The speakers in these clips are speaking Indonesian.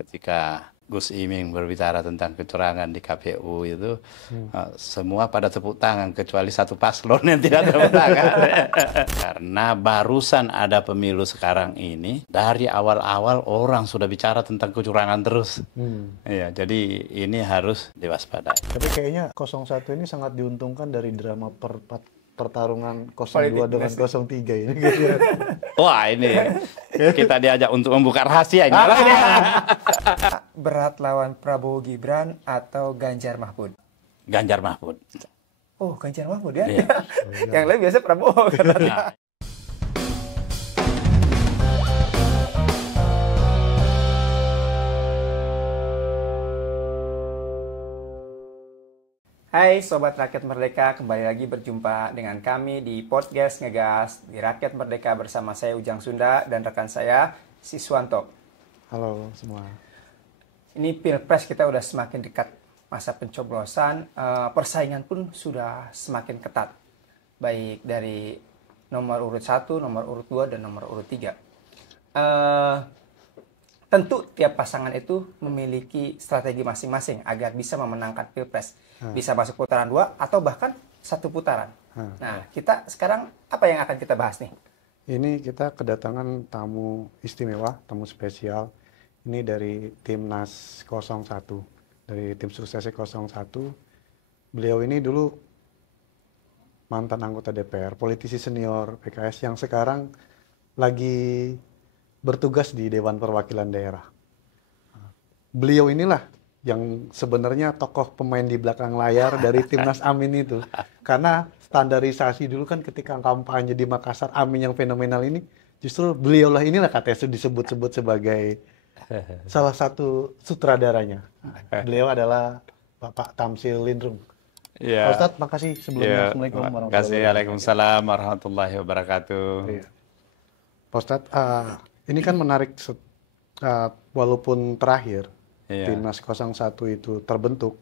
ketika Gus Imin berbicara tentang kecurangan di KPU itu semua pada tepuk tangan kecuali satu paslon yang tidak tepuk tangan. Karena barusan ada pemilu sekarang ini, dari awal-awal orang sudah bicara tentang kecurangan terus. Ya, jadi ini harus diwaspadai. Tapi kayaknya 01 ini sangat diuntungkan dari drama pertarungan 02 dengan 03 ini. Wah, ini kita diajak untuk membuka rahasia ini. Berat lawan Prabowo Gibran atau Ganjar Mahfud? Ganjar Mahfud. Oh, Ganjar Mahfud ya? Iya. Yang lain biasa Prabowo. Nah, Hai Sobat Rakyat Merdeka, kembali lagi berjumpa dengan kami di podcast Ngegas di Rakyat Merdeka bersama saya Ujang Sunda dan rekan saya Siswanto. Halo semua. Ini Pilpres kita udah semakin dekat masa pencoblosan, persaingan pun sudah semakin ketat. Baik dari nomor urut 1, nomor urut 2, dan nomor urut 3. Tentu tiap pasangan itu memiliki strategi masing-masing agar bisa memenangkan Pilpres. Bisa masuk putaran 2 atau bahkan satu putaran. Nah, kita sekarang apa yang akan kita bahas nih? Ini kita kedatangan tamu istimewa, tamu spesial. Ini dari Timnas 01, dari tim suksesnya 01. Beliau ini dulu mantan anggota DPR, politisi senior PKS yang sekarang lagi bertugas di Dewan Perwakilan Daerah. Beliau inilah yang sebenarnya tokoh pemain di belakang layar dari Timnas Amin itu. Karena standarisasi dulu kan ketika kampanye di Makassar, Amin yang fenomenal ini, justru beliaulah inilah katanya disebut-sebut sebagai salah satu sutradaranya. Beliau adalah Bapak Tamsil Lindrung. ya. Pak Ustadz, makasih sebelumnya. Assalamualaikum Terima warahmatullahi kasih. wabarakatuh. Waalaikumsalam warahmatullahi wabarakatuh. Iya. Pak Ustadz, ini kan menarik walaupun terakhir Timnas 01 itu terbentuk,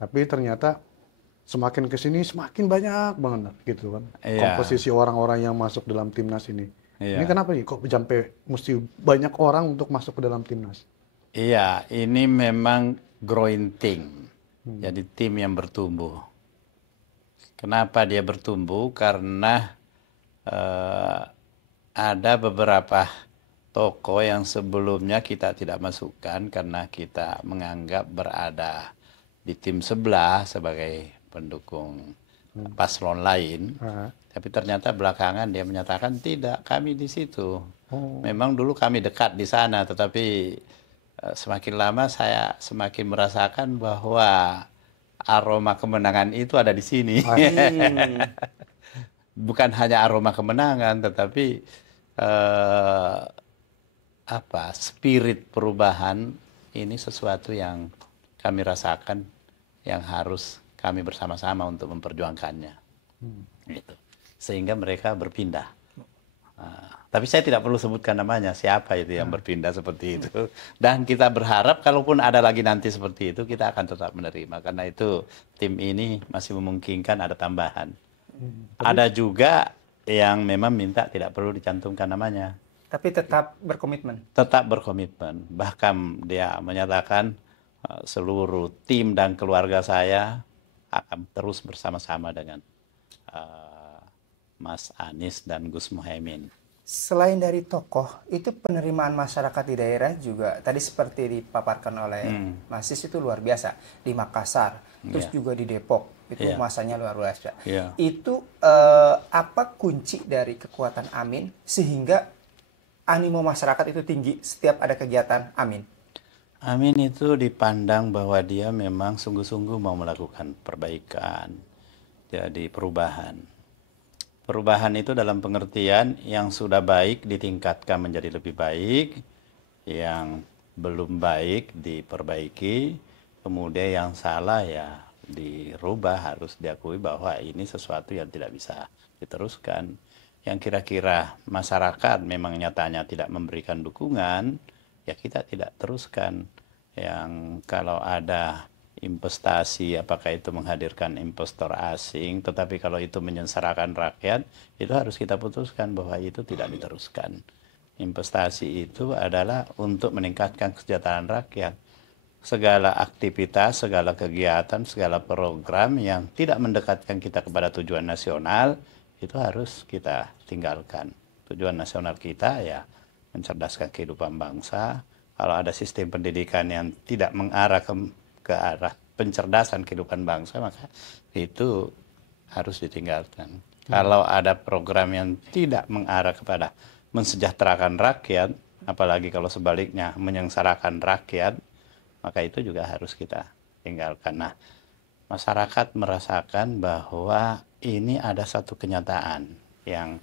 tapi ternyata semakin kesini semakin banyak banget gitu kan komposisi orang-orang yang masuk dalam Timnas ini. Ini kenapa nih kok sampai mesti banyak orang untuk masuk ke dalam Timnas? Iya, ini memang growing team. Jadi tim yang bertumbuh. Kenapa dia bertumbuh? Karena ada beberapa tokoh yang sebelumnya kita tidak masukkan karena kita menganggap berada di tim sebelah sebagai pendukung paslon lain. Tapi ternyata belakangan dia menyatakan tidak, kami di situ. Memang dulu kami dekat di sana, tetapi semakin lama saya semakin merasakan bahwa aroma kemenangan itu ada di sini. Bukan hanya aroma kemenangan, tetapi spirit perubahan ini sesuatu yang kami rasakan yang harus kami bersama-sama untuk memperjuangkannya. Gitu. Sehingga mereka berpindah. Tapi saya tidak perlu sebutkan namanya, siapa itu yang berpindah seperti itu. Dan kita berharap kalaupun ada lagi nanti seperti itu, kita akan tetap menerima. Karena itu tim ini masih memungkinkan ada tambahan. Ada juga yang memang minta tidak perlu dicantumkan namanya. Tapi tetap berkomitmen. Tetap berkomitmen. Bahkan dia menyatakan seluruh tim dan keluarga saya akan terus bersama-sama dengan Mas Anies dan Gus Muhaimin. Selain dari tokoh, itu penerimaan masyarakat di daerah juga tadi seperti dipaparkan oleh Mas Sis itu luar biasa. Di Makassar, terus juga di Depok, itu masanya luar biasa. Itu apa kunci dari kekuatan Amin sehingga animo masyarakat itu tinggi setiap ada kegiatan Amin? Amin itu dipandang bahwa dia memang sungguh-sungguh mau melakukan perbaikan, jadi perubahan. Perubahan itu dalam pengertian yang sudah baik ditingkatkan menjadi lebih baik, yang belum baik diperbaiki, kemudian yang salah ya dirubah, harus diakui bahwa ini sesuatu yang tidak bisa diteruskan. Yang kira-kira masyarakat memang nyatanya tidak memberikan dukungan, ya kita tidak teruskan. Yang kalau ada investasi, apakah itu menghadirkan investor asing, tetapi kalau itu menyengsarakan rakyat, itu harus kita putuskan bahwa itu tidak diteruskan. Investasi itu adalah untuk meningkatkan kesejahteraan rakyat. Segala aktivitas, segala kegiatan, segala program yang tidak mendekatkan kita kepada tujuan nasional, itu harus kita tinggalkan. Tujuan nasional kita ya mencerdaskan kehidupan bangsa. Kalau ada sistem pendidikan yang tidak mengarah ke arah pencerdasan kehidupan bangsa, maka itu harus ditinggalkan. Kalau ada program yang tidak mengarah kepada mensejahterakan rakyat, apalagi kalau sebaliknya menyengsarakan rakyat, maka itu juga harus kita tinggalkan. Nah, masyarakat merasakan bahwa ini ada satu kenyataan yang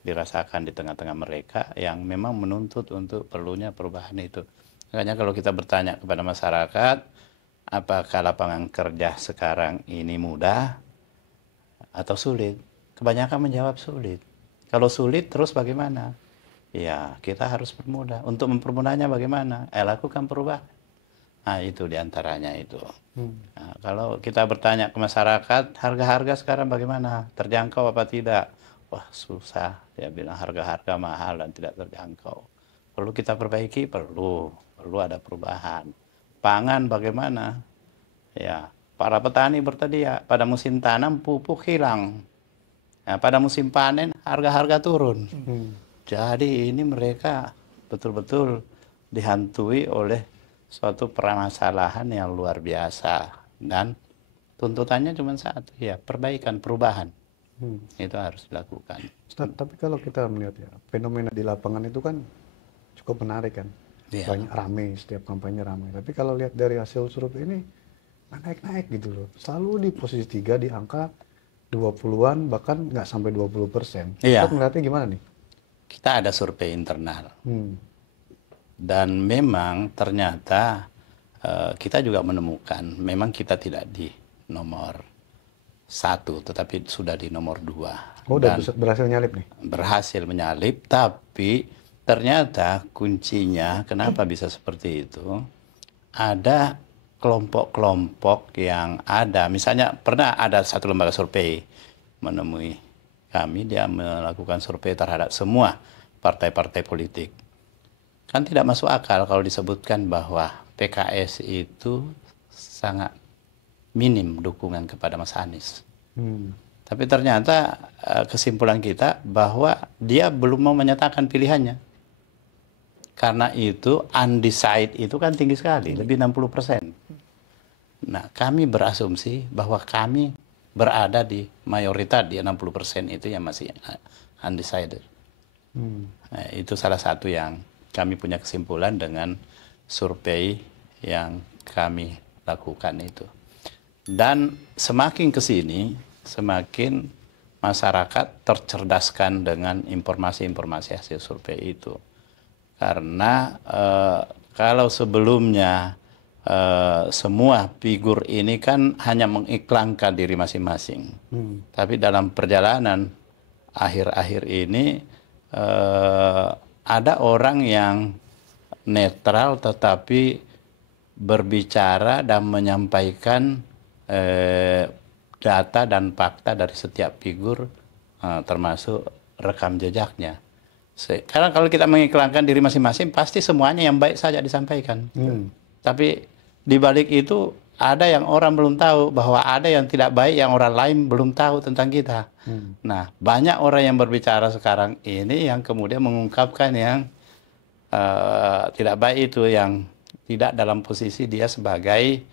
dirasakan di tengah-tengah mereka yang memang menuntut untuk perlunya perubahan itu. Makanya kalau kita bertanya kepada masyarakat, apakah lapangan kerja sekarang ini mudah atau sulit? Kebanyakan menjawab sulit. Kalau sulit terus bagaimana? Ya, kita harus permudah. Untuk mempermudahnya bagaimana? Lakukan perubahan. Nah, itu diantaranya itu. Nah, kalau kita bertanya ke masyarakat, harga-harga sekarang bagaimana? Terjangkau apa tidak? Wah, susah. Dia bilang harga-harga mahal dan tidak terjangkau. Perlu kita perbaiki? Perlu ada perubahan. Pangan bagaimana? Ya, para petani bersedia. Pada musim tanam pupuk hilang. Nah, pada musim panen harga-harga turun. Jadi ini mereka betul-betul dihantui oleh suatu permasalahan yang luar biasa. Dan tuntutannya cuma satu, ya perbaikan, perubahan. Itu harus dilakukan. Ustaz, tapi kalau kita melihat ya, fenomena di lapangan itu kan cukup menarik kan. Banyak ramai, setiap kampanye ramai. Tapi kalau lihat dari hasil survei ini, naik-naik gitu loh. Selalu di posisi 3 di angka 20-an, bahkan nggak sampai 20%. Iya. Ustaz melihatnya gimana nih? Kita ada survei internal. Dan memang ternyata kita juga menemukan, memang kita tidak di nomor 1, tetapi sudah di nomor 2. Oh, udah berhasil nyalip nih? Berhasil menyalip, tapi ternyata kuncinya kenapa bisa seperti itu, ada kelompok-kelompok yang ada. Misalnya pernah ada satu lembaga survei menemui kami, dia melakukan survei terhadap semua partai-partai politik. Kan tidak masuk akal kalau disebutkan bahwa PKS itu sangat minim dukungan kepada Mas Anies. Tapi ternyata kesimpulan kita bahwa dia belum mau menyatakan pilihannya. Karena itu undecided itu kan tinggi sekali, lebih 60%. Nah, kami berasumsi bahwa kami berada di mayoritas di 60% itu yang masih undecided. Nah, itu salah satu yang kami punya kesimpulan dengan survei yang kami lakukan itu. Dan semakin ke sini, semakin masyarakat tercerdaskan dengan informasi-informasi hasil survei itu. Karena kalau sebelumnya semua figur ini kan hanya mengiklankan diri masing-masing. Tapi dalam perjalanan akhir-akhir ini ada orang yang netral tetapi berbicara dan menyampaikan data dan fakta dari setiap figur, termasuk rekam jejaknya. Karena kalau kita mengiklankan diri masing-masing, pasti semuanya yang baik saja disampaikan. Tapi di balik itu ada yang orang belum tahu, bahwa ada yang tidak baik yang orang lain belum tahu tentang kita. Nah, banyak orang yang berbicara sekarang ini yang kemudian mengungkapkan yang tidak baik itu, yang tidak dalam posisi dia sebagai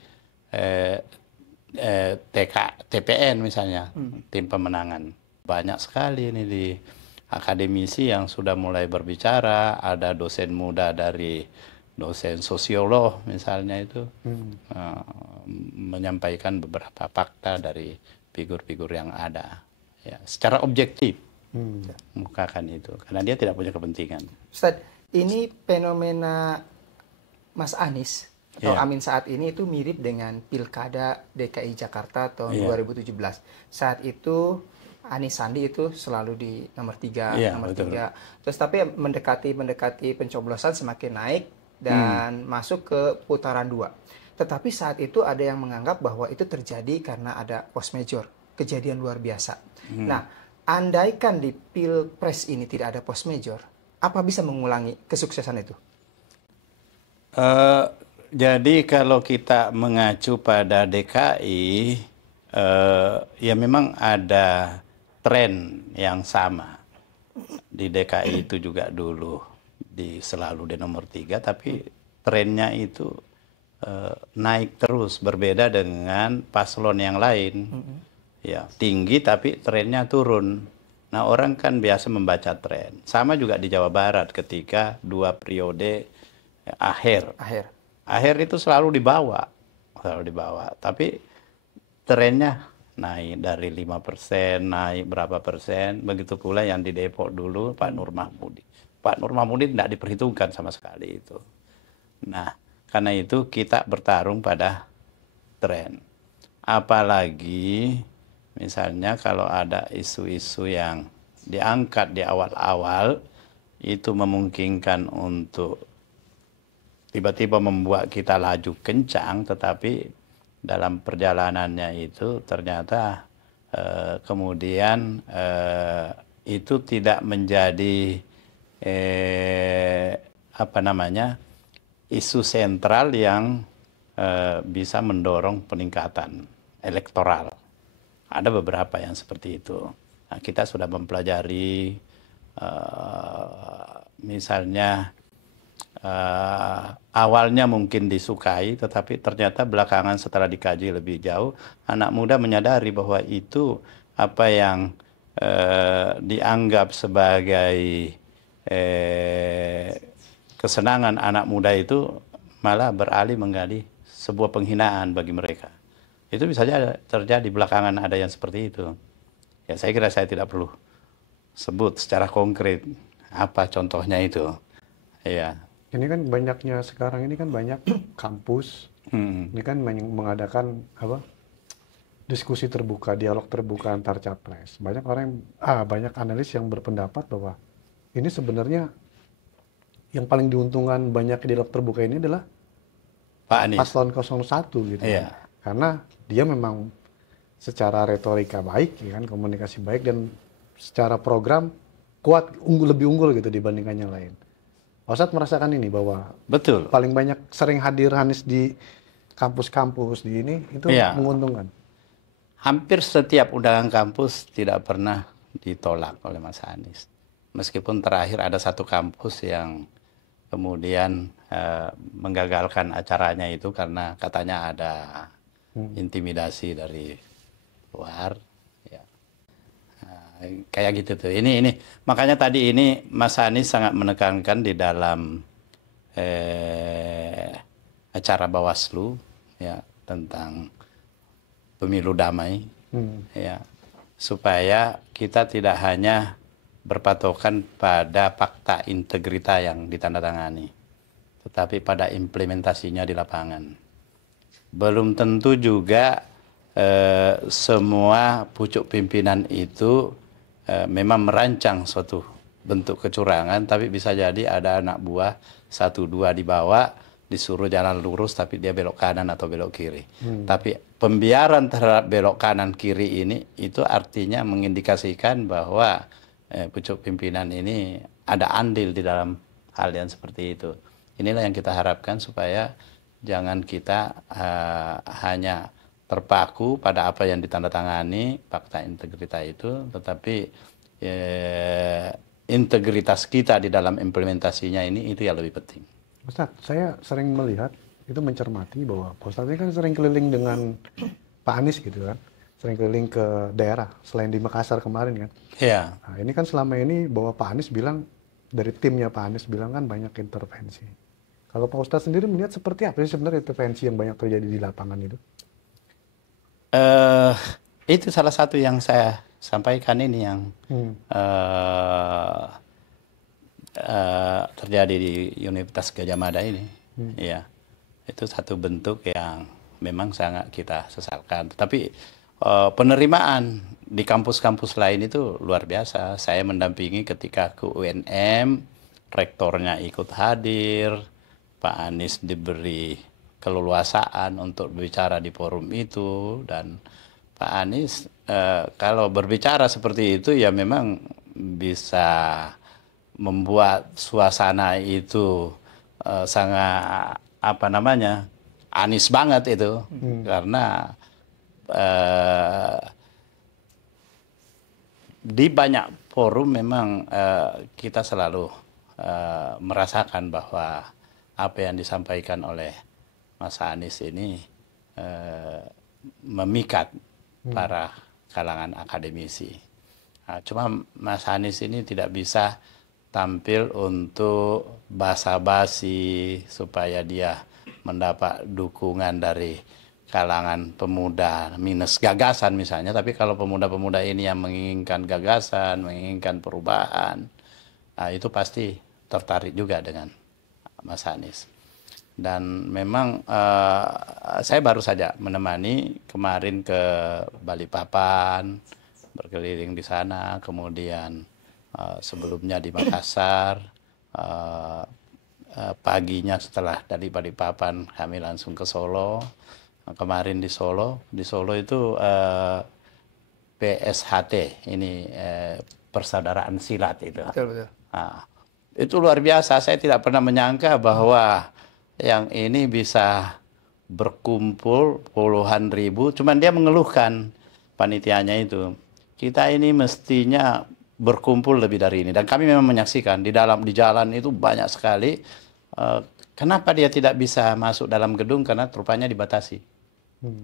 TPN misalnya, tim pemenangan. Banyak sekali ini di akademisi yang sudah mulai berbicara, ada dosen muda dari dosen sosiolog misalnya itu menyampaikan beberapa fakta dari figur-figur yang ada, ya, secara objektif mukakan itu, karena dia tidak punya kepentingan. Ustaz, ini fenomena Mas Anies atau Amin saat ini itu mirip dengan Pilkada DKI Jakarta tahun 2017. Saat itu Anies Sandi itu selalu di nomor 3, nomor 3. Terus tapi mendekati pencoblosan semakin naik dan masuk ke putaran 2. Tetapi saat itu ada yang menganggap bahwa itu terjadi karena ada force majeure, kejadian luar biasa. Nah, andaikan di Pilpres ini tidak ada force majeure, Apa bisa mengulangi kesuksesan itu? Jadi kalau kita mengacu pada DKI, ya memang ada tren yang sama. Di DKI itu juga dulu selalu di nomor 3, tapi trennya itu naik terus, berbeda dengan paslon yang lain. Ya, tinggi tapi trennya turun. Nah, orang kan biasa membaca tren. Sama juga di Jawa Barat ketika 2 periode akhir. Akhir itu selalu dibawa. Tapi trennya naik dari 5%, naik berapa persen. Begitu pula yang di Depok dulu, Pak Nur Mahmudi. Pak Nur Mahmudi tidak diperhitungkan sama sekali itu. Nah, karena itu kita bertarung pada tren. Apalagi misalnya kalau ada isu-isu yang diangkat di awal-awal, itu memungkinkan untuk tiba-tiba membuat kita laju kencang, tetapi dalam perjalanannya itu ternyata kemudian itu tidak menjadi isu sentral yang bisa mendorong peningkatan elektoral. Ada beberapa yang seperti itu. Nah, kita sudah mempelajari misalnya awalnya mungkin disukai, tetapi ternyata belakangan setelah dikaji lebih jauh, anak muda menyadari bahwa itu apa yang dianggap sebagai kesenangan anak muda itu malah beralih menjadi sebuah penghinaan bagi mereka. Itu bisa terjadi belakangan, ada yang seperti itu. Ya, saya kira saya tidak perlu sebut secara konkret apa contohnya itu. Ya. Ini kan banyaknya sekarang ini kan banyak kampus, ini kan mengadakan diskusi terbuka, dialog terbuka antar capres. Banyak orang, banyak analis yang berpendapat bahwa ini sebenarnya yang paling diuntungkan banyak dialog terbuka ini adalah Pak Anies. Paslon 01 gitu. Iya. Karena dia memang secara retorika baik, ya kan, komunikasi baik, dan secara program kuat, lebih unggul gitu dibandingkan yang lain. Pak Ustadz merasakan ini bahwa betul, paling banyak sering hadir Anies di kampus-kampus di ini itu menguntungkan. Hampir setiap undangan kampus tidak pernah ditolak oleh Mas Anies. Meskipun terakhir ada satu kampus yang kemudian menggagalkan acaranya itu karena katanya ada intimidasi dari luar. Ya. Kayak gitu tuh. Ini makanya tadi ini Mas Anies sangat menekankan di dalam acara Bawaslu ya tentang pemilu damai, ya, supaya kita tidak hanya berpatokan pada fakta integritas yang ditandatangani, tetapi pada implementasinya di lapangan. Belum tentu juga semua pucuk pimpinan itu memang merancang suatu bentuk kecurangan, tapi bisa jadi ada anak buah 1-2 dibawa, disuruh jalan lurus tapi dia belok kanan atau belok kiri. Tapi pembiaran terhadap belok kanan kiri ini itu artinya mengindikasikan bahwa pucuk pimpinan ini ada andil di dalam hal yang seperti itu. Inilah yang kita harapkan supaya jangan kita hanya terpaku pada apa yang ditandatangani fakta integritas itu, tetapi integritas kita di dalam implementasinya ini itu yang lebih penting. Ustaz, saya sering melihat, itu mencermati bahwa Pak Ustaz ini kan sering keliling dengan Pak Anies gitu kan. Sering keliling ke daerah, selain di Makassar kemarin kan. Iya. Nah, ini kan selama ini bahwa Pak Anies bilang, dari timnya Pak Anies bilang kan banyak intervensi. Kalau Pak Ustaz sendiri melihat seperti apa sih sebenarnya intervensi yang banyak terjadi di lapangan itu? Itu salah satu yang saya sampaikan ini yang terjadi di Universitas Gadjah Mada ini, ya, itu satu bentuk yang memang sangat kita sesalkan. Tapi penerimaan di kampus-kampus lain itu luar biasa. Saya mendampingi ketika ke UNM, rektornya ikut hadir, Pak Anies diberi keleluasaan untuk berbicara di forum itu, dan Pak Anies kalau berbicara seperti itu ya memang bisa membuat suasana itu sangat apa namanya anis banget itu karena di banyak forum memang kita selalu merasakan bahwa apa yang disampaikan oleh Mas Anies ini memikat para kalangan akademisi. Nah, cuma Mas Anies ini tidak bisa tampil untuk basa-basi supaya dia mendapat dukungan dari kalangan pemuda minus gagasan misalnya. Tapi kalau pemuda-pemuda ini yang menginginkan gagasan, menginginkan perubahan, nah itu pasti tertarik juga dengan Mas Anies. Dan memang saya baru saja menemani kemarin ke Balikpapan, berkeliling di sana, kemudian sebelumnya di Makassar, paginya setelah dari Balikpapan kami langsung ke Solo. Kemarin di Solo itu PSHT, ini persaudaraan silat itu. Betul, betul. Nah, itu luar biasa, saya tidak pernah menyangka bahwa yang ini bisa berkumpul puluhan ribu, cuman dia mengeluhkan panitianya itu. Kita ini mestinya berkumpul lebih dari ini, dan kami memang menyaksikan di jalan itu banyak sekali. Kenapa dia tidak bisa masuk dalam gedung? Karena rupanya dibatasi.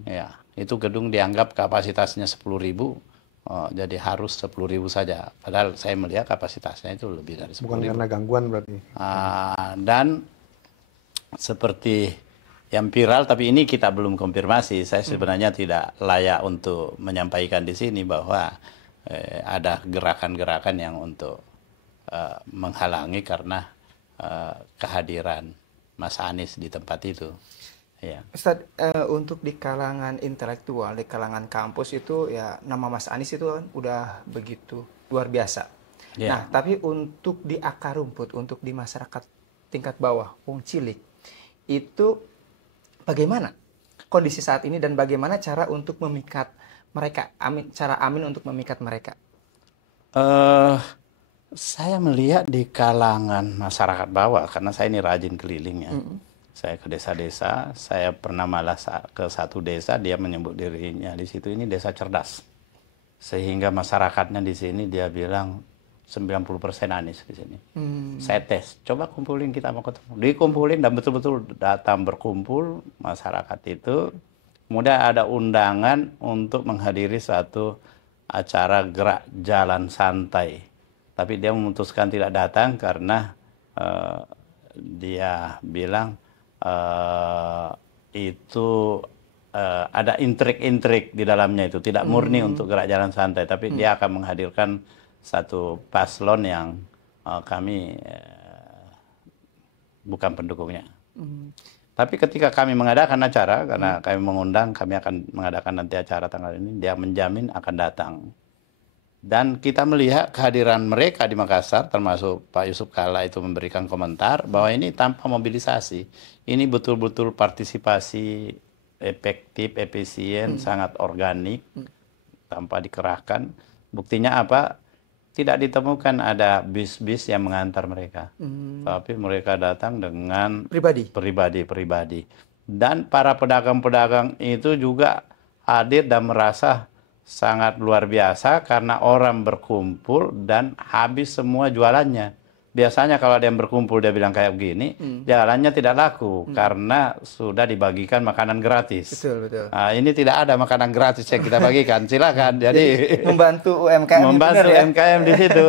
Ya, itu gedung dianggap kapasitasnya 10.000, jadi harus 10.000 saja. Padahal saya melihat kapasitasnya itu lebih dari 10.000. Bukan karena gangguan berarti. Dan seperti yang viral, tapi ini kita belum konfirmasi. Saya sebenarnya tidak layak untuk menyampaikan di sini bahwa ada gerakan-gerakan yang untuk menghalangi karena kehadiran Mas Anies di tempat itu. Ya. Ustadz, untuk di kalangan intelektual, di kalangan kampus itu ya nama Mas Anies itu kan udah begitu luar biasa. Ya. Nah, tapi untuk di akar rumput, untuk di masyarakat tingkat bawah, wong cilik, itu bagaimana kondisi saat ini dan bagaimana cara untuk memikat mereka, cara Amin untuk memikat mereka? Saya melihat di kalangan masyarakat bawah, karena saya ini rajin keliling ya. Saya ke desa-desa, saya pernah malah ke satu desa, dia menyebut dirinya di situ ini desa cerdas. Sehingga masyarakatnya di sini dia bilang 90% Anies di sini. Saya tes, coba kumpulin, kita mau ketemu. Dikumpulin dan betul-betul datang berkumpul masyarakat itu. Kemudian ada undangan untuk menghadiri satu acara gerak jalan santai. Tapi dia memutuskan tidak datang karena dia bilang itu ada intrik-intrik di dalamnya, itu tidak murni untuk gerak jalan santai, tapi dia akan menghadirkan satu paslon yang kami bukan pendukungnya. Tapi ketika kami mengadakan acara, karena kami mengundang, kami akan mengadakan nanti acara tanggal ini, dia menjamin akan datang. Dan kita melihat kehadiran mereka di Makassar, termasuk Pak Yusuf Kalla itu memberikan komentar bahwa ini tanpa mobilisasi. Ini betul-betul partisipasi efektif, efisien, sangat organik, tanpa dikerahkan. Buktinya apa? Tidak ditemukan ada bis-bis yang mengantar mereka. Tapi mereka datang dengan pribadi. Dan para pedagang-pedagang itu juga hadir dan merasa sangat luar biasa karena orang berkumpul dan habis semua jualannya. Biasanya kalau ada yang berkumpul dia bilang kayak begini, jalannya tidak laku karena sudah dibagikan makanan gratis. Betul, betul. Nah, ini tidak ada makanan gratis yang kita bagikan. Silakan. Jadi membantu UMKM. Membantu UMKM di situ.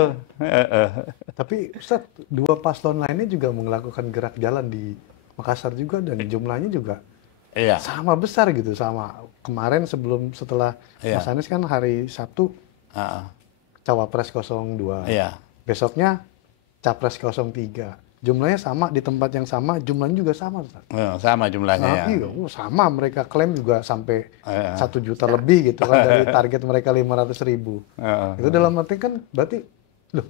Tapi Ustaz, dua paslon lainnya juga melakukan gerak jalan di Makassar juga dan jumlahnya juga sama besar gitu, sama kemarin setelah Mas Anies kan hari Sabtu Cawapres 02. Besoknya Capres 03. Jumlahnya sama di tempat yang sama, jumlahnya juga sama, Ustaz. Sama jumlahnya. Iya, sama, mereka klaim juga sampai 1 juta lebih gitu kan dari target mereka 500.000. Itu dalam arti kan berarti loh,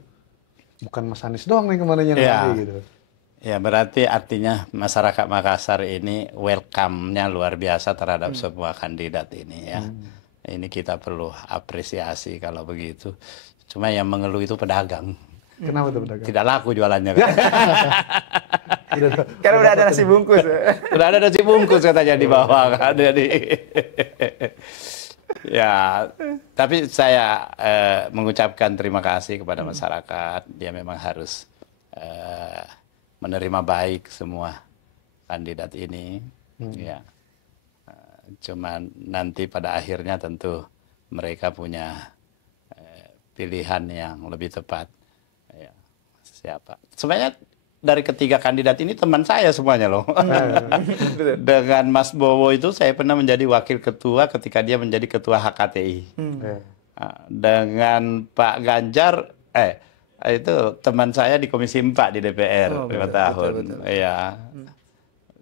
bukan Mas Anies doang nih kemarin yang nanti gitu. Ya, berarti artinya masyarakat Makassar ini welcome-nya luar biasa terhadap semua kandidat ini ya. Ini kita perlu apresiasi kalau begitu. Cuma yang mengeluh itu pedagang. Kenapa tuh pedagang? Tidak laku jualannya. Kan? Karena udah ada nasi bungkus. Udah ada nasi bungkus katanya di bawah kan. Jadi ya, tapi saya mengucapkan terima kasih kepada masyarakat. Dia memang harus menerima baik semua kandidat ini. Ya, cuman nanti pada akhirnya tentu mereka punya pilihan yang lebih tepat. Ya, siapa? Sebenarnya dari ketiga kandidat ini teman saya semuanya loh. Dengan Mas Bowo itu saya pernah menjadi wakil ketua ketika dia menjadi ketua HKTI. Dengan Pak Ganjar, itu teman saya di Komisi 4 di DPR 5 tahun. Iya.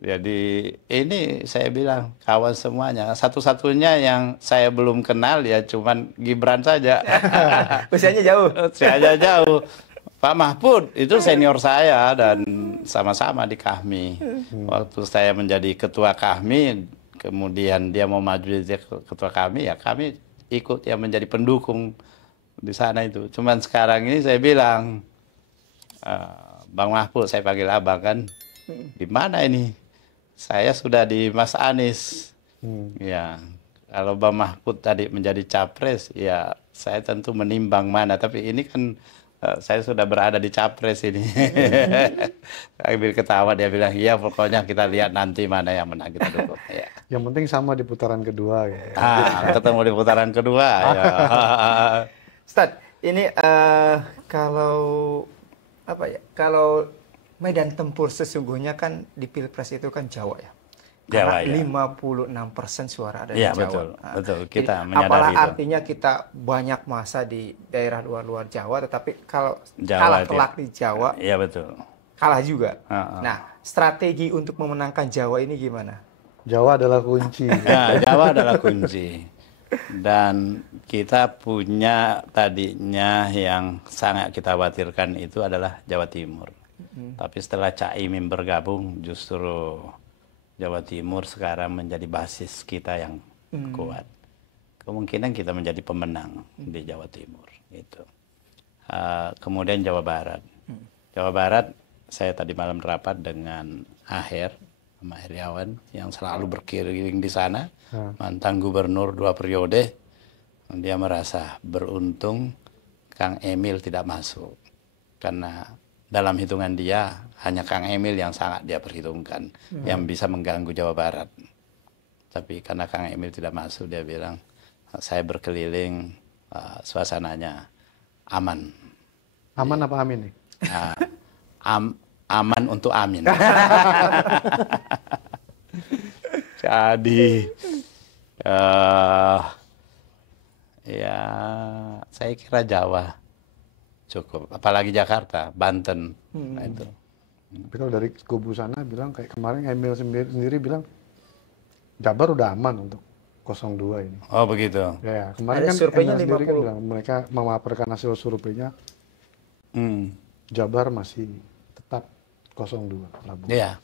Jadi ini saya bilang kawan semuanya. Satu-satunya yang saya belum kenal ya cuman Gibran saja. Usianya jauh. Usianya jauh. Pak Mahfud itu senior saya dan sama-sama di Kahmi. Waktu saya menjadi ketua Kahmi, kemudian dia mau maju jadi ketua Kahmi, ya kami ikut yang menjadi pendukung di sana itu. Cuman sekarang ini saya bilang, Bang Mahfud, saya panggil abang kan, di mana ini? Saya sudah di Mas Anies. Ya, kalau Bang Mahfud tadi menjadi capres, ya saya tentu menimbang mana. Tapi ini kan saya sudah berada di capres ini. Sambil ketawa dia bilang, iya pokoknya kita lihat nanti mana yang menang kita dukung. Ya. Yang penting sama di putaran kedua. Gitu. Ketemu di putaran kedua. Ya. Ustadz, ini kalau apa ya? Kalau medan tempur sesungguhnya kan di Pilpres itu kan Jawa ya. Karena Jawa, 56% suara ada di ya, Jawa. Betul, betul. Kita jadi, menyadari apalah itu. artinya kita banyak masa di daerah luar-luar Jawa, tetapi kalau Jawa kalah telak di Jawa, ya betul. kalah juga. Nah, strategi untuk memenangkan Jawa ini gimana? Jawa adalah kunci. Nah, Jawa adalah kunci. Dan kita punya tadinya yang sangat kita khawatirkan itu adalah Jawa Timur. Tapi setelah Cak Imin bergabung, justru Jawa Timur sekarang menjadi basis kita yang kuat. Kemungkinan kita menjadi pemenang di Jawa Timur. Gitu. Kemudian Jawa Barat. Jawa Barat, saya tadi malam rapat dengan Aher, sama Heriawan, yang selalu berkeliling di sana. Mantan gubernur 2 periode. Dia merasa beruntung Kang Emil tidak masuk. Karena dalam hitungan dia, hanya Kang Emil yang sangat dia perhitungkan, yang bisa mengganggu Jawa Barat. Tapi karena Kang Emil tidak masuk, dia bilang, saya berkeliling, suasananya aman. Aman apa amin nih? Aman untuk amin. Jadi, ya saya kira Jawa cukup, apalagi Jakarta, Banten. Nah itu. Tapi kalau dari kubu sana bilang kayak kemarin Emil sendiri bilang Jabar udah aman untuk 02 ini. Oh begitu. Ya, kemarin ada kan surveinya Emil sendiri 50. kan bilang mereka memaparkan hasil surveinya Jabar masih tetap 02 Prabowo. Iya.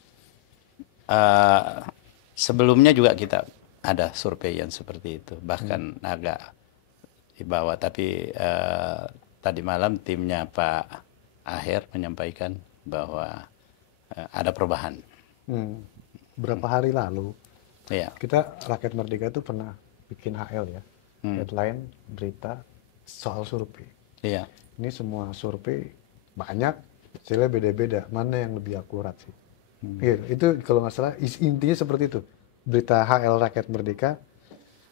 Sebelumnya juga kita ada survei yang seperti itu, bahkan agak di bawah, tapi tadi malam timnya Pak Aher menyampaikan bahwa ada perubahan. Berapa hari lalu Iya. kita Rakyat Merdeka itu pernah bikin HL ya, headline berita soal survei. Iya. Ini semua survei banyak, hasilnya beda-beda, mana yang lebih akurat sih? Gitu. Itu kalau nggak salah intinya seperti itu. Berita HL Rakyat Merdeka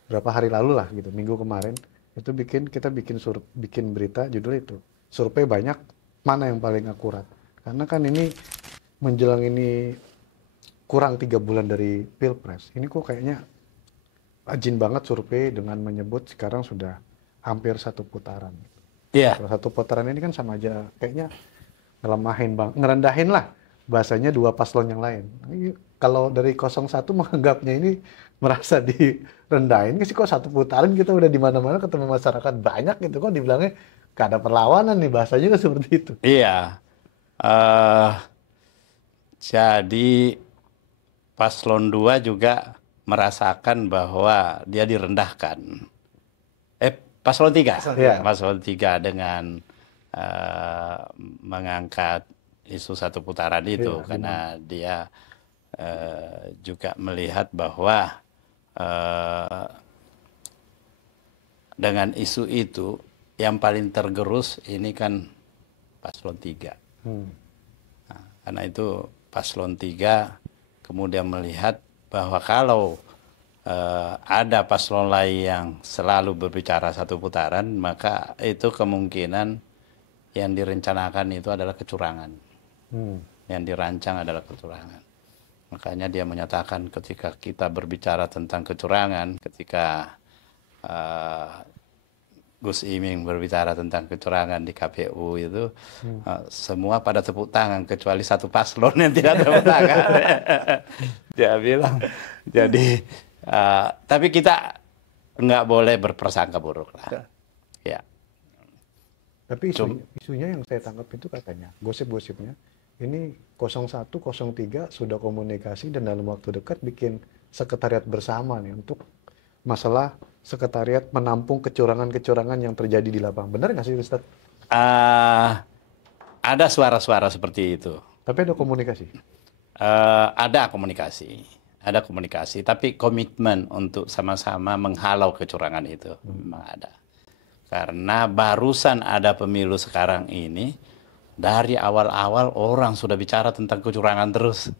berapa hari lalu lah gitu, minggu kemarin itu kita bikin berita judul itu survei banyak, mana yang paling akurat? Karena kan ini menjelang ini kurang 3 bulan dari Pilpres, ini kok kayaknya rajin banget survei dengan menyebut sekarang sudah hampir 1 putaran. Iya. Kalau 1 putaran ini kan sama aja kayaknya ngerendahin lah bahasanya 2 paslon yang lain. Kalau dari 01 menganggapnya ini merasa direndahin sih, kok 1 putaran kita udah di mana-mana ketemu masyarakat banyak gitu, kok dibilangnya gak ada perlawanan nih, bahasanya kan seperti itu. Iya. Jadi paslon 2 juga merasakan bahwa dia direndahkan. Paslon 3. Iya. Paslon 3 dengan mengangkat isu satu putaran itu karena dia juga melihat bahwa dengan isu itu yang paling tergerus ini kan paslon 3. Nah, karena itu paslon 3 kemudian melihat bahwa kalau ada paslon lain yang selalu berbicara satu putaran, maka itu kemungkinan yang direncanakan itu adalah kecurangan. Yang dirancang adalah kecurangan. Makanya dia menyatakan ketika kita berbicara tentang kecurangan, ketika Gus Iming berbicara tentang kecurangan di KPU itu, semua pada tepuk tangan kecuali satu paslon yang tidak tepuk tangan. Dia bilang, jadi tapi kita nggak boleh berprasangka buruk lah. Ya. Tapi isunya yang saya tangkap itu katanya, gosip-gosipnya, ini 01, 03 sudah komunikasi dan dalam waktu dekat bikin sekretariat bersama nih untuk masalah sekretariat menampung kecurangan-kecurangan yang terjadi di lapangan. Benar nggak sih Ustadz? Ada suara-suara seperti itu. Tapi ada komunikasi? Ada komunikasi, tapi komitmen untuk sama-sama menghalau kecurangan itu memang ada. Karena barusan ada pemilu sekarang ini, dari awal-awal orang sudah bicara tentang kecurangan terus.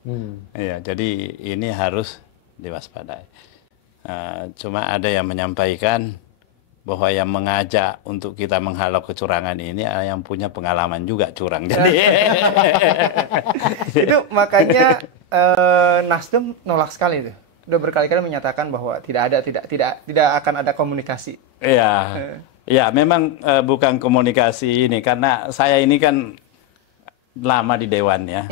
Ya, jadi ini harus diwaspadai. Cuma ada yang menyampaikan bahwa yang mengajak untuk kita menghalau kecurangan ini yang punya pengalaman juga curang. Jadi itu makanya Nasdem nolak sekali itu. Udah berkali-kali menyatakan bahwa tidak akan ada komunikasi. Iya. Ya, memang bukan komunikasi ini karena saya ini kan lama di dewan ya.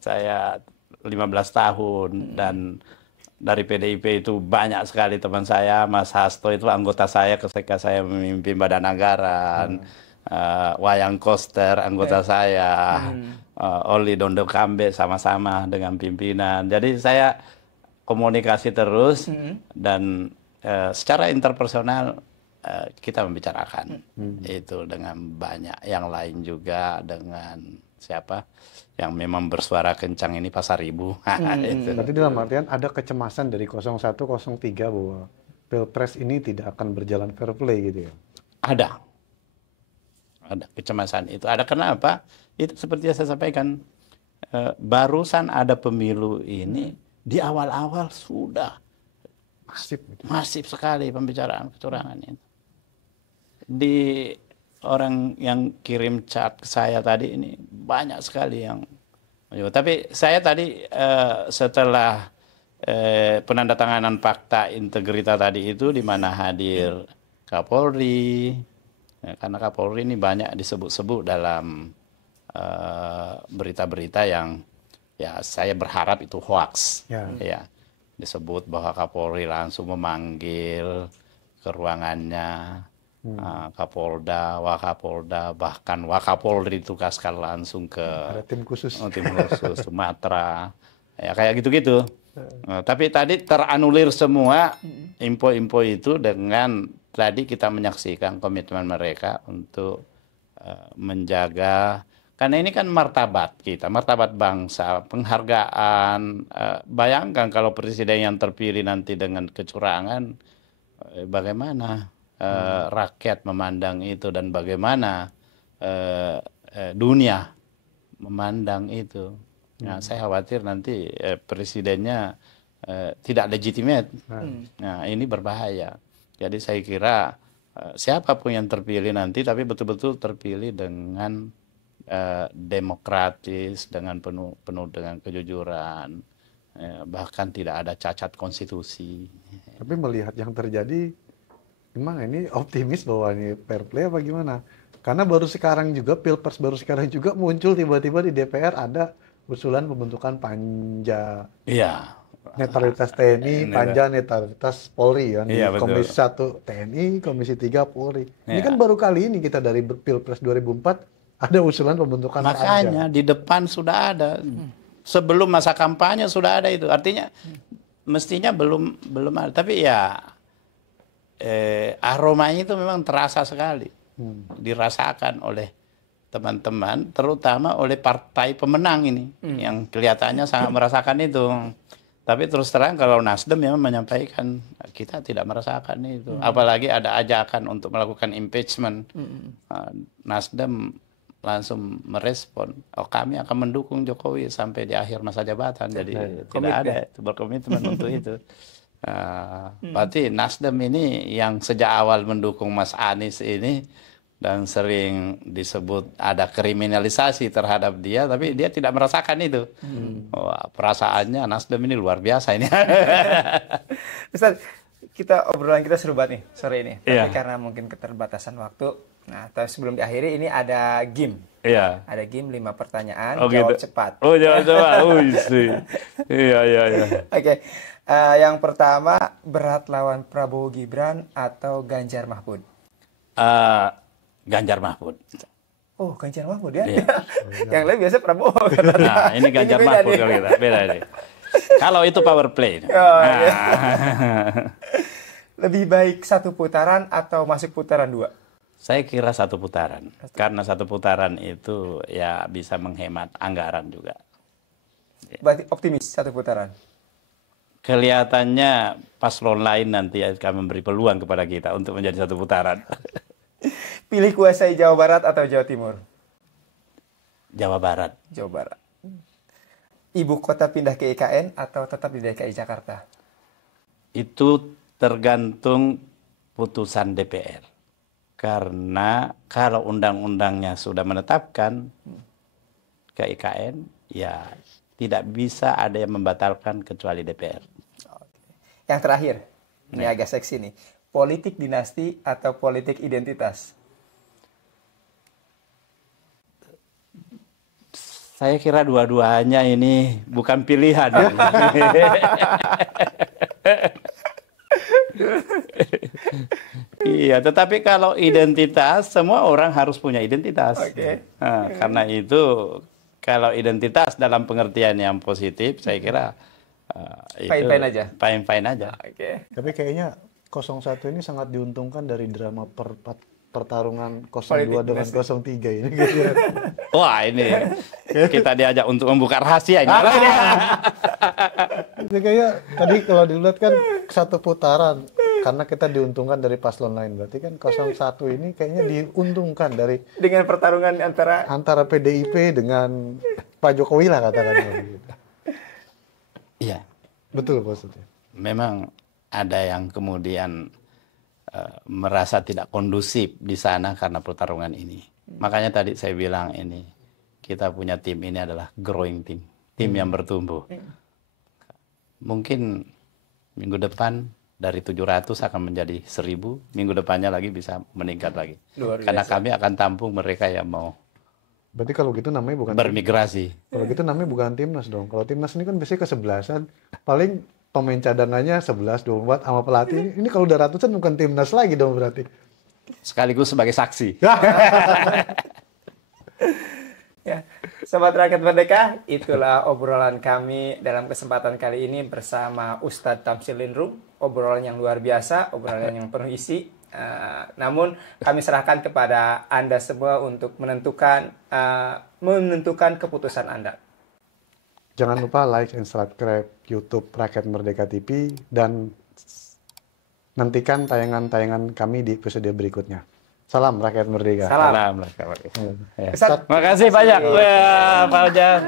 Saya 15 tahun dan dari PDIP itu banyak sekali teman saya. Mas Hasto itu anggota saya ketika saya memimpin Badan Anggaran. Wayang Koster anggota saya. Oli Dondo Kambe sama-sama dengan pimpinan. Jadi saya komunikasi terus dan secara interpersonal kita membicarakan itu dengan banyak yang lain juga, dengan siapa yang memang bersuara kencang ini Pasar Ibu. Itu. Berarti dalam artian ada kecemasan dari 01, 03 bahwa Pilpres ini tidak akan berjalan fair play gitu ya? Ada kecemasan itu. Ada kenapa? Itu seperti yang saya sampaikan, barusan ada pemilu ini, di awal-awal sudah masif sekali pembicaraan kecurangan itu. Di orang yang kirim chat ke saya tadi ini banyak sekali yang, tapi saya tadi setelah penandatanganan fakta integritas tadi itu di mana hadir Kapolri, karena Kapolri ini banyak disebut-sebut dalam berita-berita yang ya saya berharap itu hoax. Ya, disebut bahwa Kapolri langsung memanggil ke ruangannya Kapolda, Wakapolda, bahkan Wakapolri ditugaskan langsung ke tim khusus Sumatera, ya kayak gitu-gitu. Tapi tadi teranulir semua info-info itu dengan tadi kita menyaksikan komitmen mereka untuk menjaga, karena ini kan martabat kita, martabat bangsa, penghargaan. Bayangkan kalau presiden yang terpilih nanti dengan kecurangan, bagaimana rakyat memandang itu dan bagaimana dunia memandang itu. Nah, saya khawatir nanti presidennya tidak legitimate. Nah, ini berbahaya. Jadi saya kira siapapun yang terpilih nanti, tapi betul-betul terpilih dengan demokratis, dengan penuh dengan kejujuran, bahkan tidak ada cacat konstitusi. Tapi melihat yang terjadi, memang ini optimis bahwa ini fair play apa gimana? Karena baru sekarang juga, Pilpres baru sekarang juga muncul tiba-tiba di DPR ada usulan pembentukan panja. Iya. Netralitas TNI, panja netralitas Polri kan. Iya, Komisi 1 TNI, Komisi 3 Polri. Ini kan baru kali ini kita dari Pilpres 2004 ada usulan pembentukan panja. Makanya di depan sudah ada. Sebelum masa kampanye sudah ada itu. Artinya mestinya belum ada. Tapi ya aromanya itu memang terasa sekali. dirasakan oleh teman-teman, terutama oleh partai pemenang ini, yang kelihatannya sangat merasakan itu. Tapi terus terang kalau Nasdem memang menyampaikan kita tidak merasakan itu. Apalagi ada ajakan untuk melakukan impeachment. Nasdem langsung merespon, oh kami akan mendukung Jokowi sampai di akhir masa jabatan. Jadi tidak ada itu, berkomitmen untuk itu. Berarti Nasdem ini yang sejak awal mendukung Mas Anies ini dan sering disebut ada kriminalisasi terhadap dia, tapi dia tidak merasakan itu. Wah, perasaannya Nasdem ini luar biasa ini. Ustaz, obrolan kita seru banget nih sore ini. Tapi karena mungkin keterbatasan waktu, nah tapi sebelum diakhiri ini ada game. Iya. Ada game 5 pertanyaan, gitu. jawab cepat. Oh, jawab cepat. Iya. Oke. Yang pertama, berat lawan Prabowo Gibran atau Ganjar Mahfud? Ganjar Mahfud. Oh, Ganjar Mahfud ya? Yang lain biasa Prabowo. Nah, ini Ganjar Mahfud kalau kita. Beda ini. Kalau itu power play. Iya. Lebih baik 1 putaran atau masuk putaran 2? Saya kira 1 putaran. Karena 1 putaran itu ya bisa menghemat anggaran juga. Berarti optimis 1 putaran? Kelihatannya paslon lain nanti akan memberi peluang kepada kita untuk menjadi 1 putaran. Pilih kuasai Jawa Barat atau Jawa Timur? Jawa Barat. Jawa Barat. Ibu kota pindah ke IKN atau tetap di DKI Jakarta? Itu tergantung putusan DPR. Karena kalau undang-undangnya sudah menetapkan ke IKN, ya tidak bisa ada yang membatalkan kecuali DPR. Yang terakhir, ini agak seksi nih. Politik dinasti atau politik identitas? Saya kira dua-duanya ini bukan pilihan. Iya, tetapi kalau identitas, semua orang harus punya identitas. Nah, karena itu, kalau identitas dalam pengertian yang positif, saya kira fine-fine aja. Fine-fine aja. Tapi kayaknya 01 ini sangat diuntungkan dari drama pertarungan 02 dengan 03 ini. Wah, ini kita diajak untuk membuka rahasia ini. Jadi kayak tadi kalau dilihat kan 1 putaran karena kita diuntungkan dari paslon lain. Berarti kan 01 ini kayaknya diuntungkan dari dengan pertarungan antara PDIP dengan Pak Jokowi lah katakannya. Iya. Betul maksudnya. Memang ada yang kemudian merasa tidak kondusif di sana karena pertarungan ini. Makanya tadi saya bilang ini, kita punya tim ini adalah growing team. Tim yang bertumbuh. Mungkin minggu depan dari 700 akan menjadi 1000. Minggu depannya lagi bisa meningkat lagi. Karena kami akan tampung mereka yang mau. Berarti kalau gitu namanya bukan bermigrasi. Kalau gitu namanya bukan timnas dong. Kalau timnas ini kan biasanya kesebelasan. Paling pemain cadangannya 11, 24 sama pelatih. Ini kalau udah ratusan bukan timnas lagi dong berarti. Sekaligus sebagai saksi. Ya, Sobat Rakyat Merdeka, itulah obrolan kami dalam kesempatan kali ini bersama Ustadz Tamsil Lindrung. Obrolan yang luar biasa, obrolan yang penuh isi. Namun kami serahkan kepada Anda semua untuk menentukan keputusan Anda. Jangan lupa like and subscribe YouTube Rakyat Merdeka TV dan nantikan tayangan-tayangan kami di episode berikutnya. Salam Rakyat Merdeka. Salam Rakyat Merdeka. Terima kasih banyak. Wah, Pak Ujang.